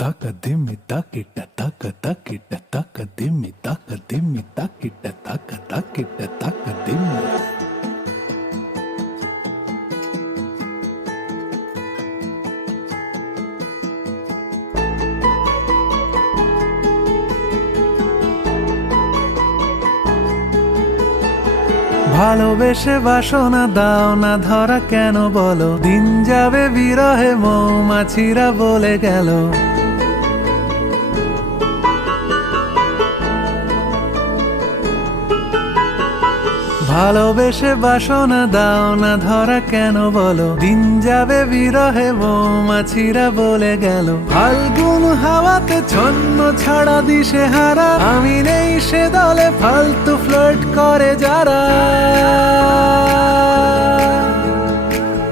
তাক দিমি তাকিট তাক তাকিট তাক দিমি তাক দিমি তাকিট তাক তাকিট তাক দিমি ভালোবেসে বাসনা দাও না, ধরা কেন বলো? দিন যাবে বিরহে, মৌমাছিরা বলে গেল। ভালোবেসে বাসনা দাও না, ধরা কেন বলো? দিন যাবে বিরহে বৌমাছিরা বলে গেল। ফাল্গুন হাওয়াতে ছন্ন ছাড়া দিশে হারা, আমি নেই সে দলে ফালতু ফ্লার্ট করে যারা।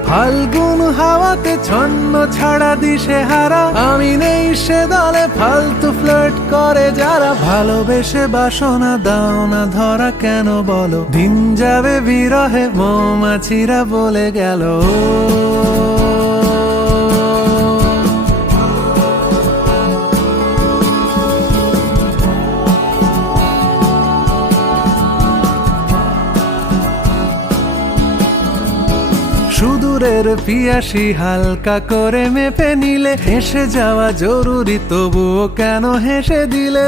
ফাল্গুন হাওয়াতে ছন্ন ছাড়া দিশে হারা। আমি নেই সে দলে, ফালতু ফ্লার্ট করে যারা। ভালোবেসে বাসনা দাও না, ধরা কেন বলো? দিন যাবে বিরহে, মৌমাছিরা বলে গেল সুদূরের পিয়াসি হালকা করে মেপে নিলে হেসে যাওয়া জরুরি তবুও কেন হেসে দিলে?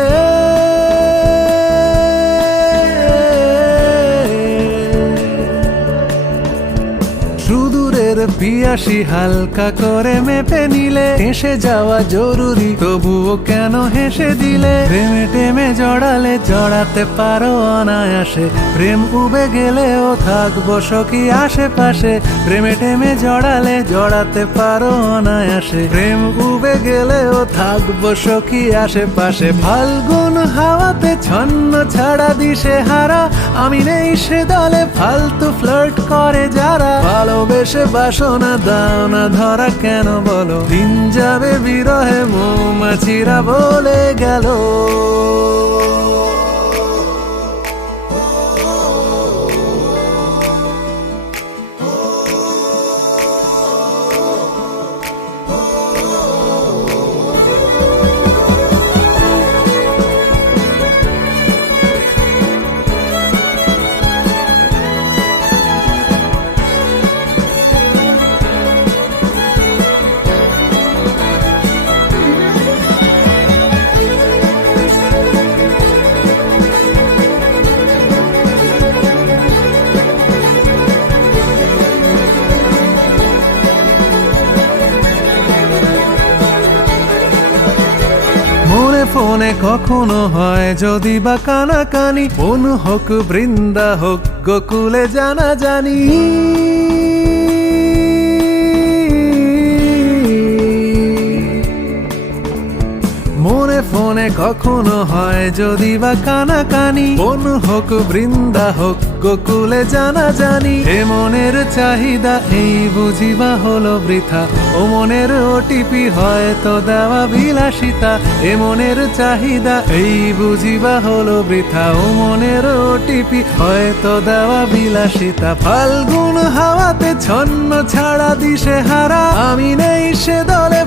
সুদূরের পিয়াসি হালকা করে মেপে নিলে, হেসে যাওয়া জরুরি, তবুও কেন হেসে দিলে? প্রেমে টেমে জড়ালে জড়াতে পারো অনায়াসে, প্রেম উবে গেলেও থাকব সখী আশেপাশে, প্রেমে টেমে জড়ালে জড়াতে পারো অনায়াসে, প্রেম উবে গেলেও থাকব সখী আশেপাশে। ফাল্গুন হাওয়াতে ছন্ন ছাড়া দিশে হারা। আমি নেই সে দলে ফালতু ফ্লার্ট করে যারা। ভালোবেসে বাসনা দাও না ধরা কেন বলো? দিন যাবে বিরহে মৌমাছিরা বলে গেল। ফোনে কখনো হয় যদি বা কানাকানি। মন হোক বৃন্দা হোক গোকুলে জানা জানি মনে ফোনে কখনো হয় যদি বা কানাকানি। মন হোক, বৃন্দা হোক, গোকুলে জানা জানি এ মনের চাহিদা, এই বুঝিবা হলো বৃথা। ও মনের ওটিপি হয় তো দেওয়া বিলাসিতা। এ মনের চাহিদা, এই বুঝিবা হলো বৃথা। ও মনের ওটিপি হয় তো দেওয়া বিলাসিতা। ফাল্গুন হাওয়াতে ছন্ন ছাড়া দিশে হারা। আমি নেই সে দলে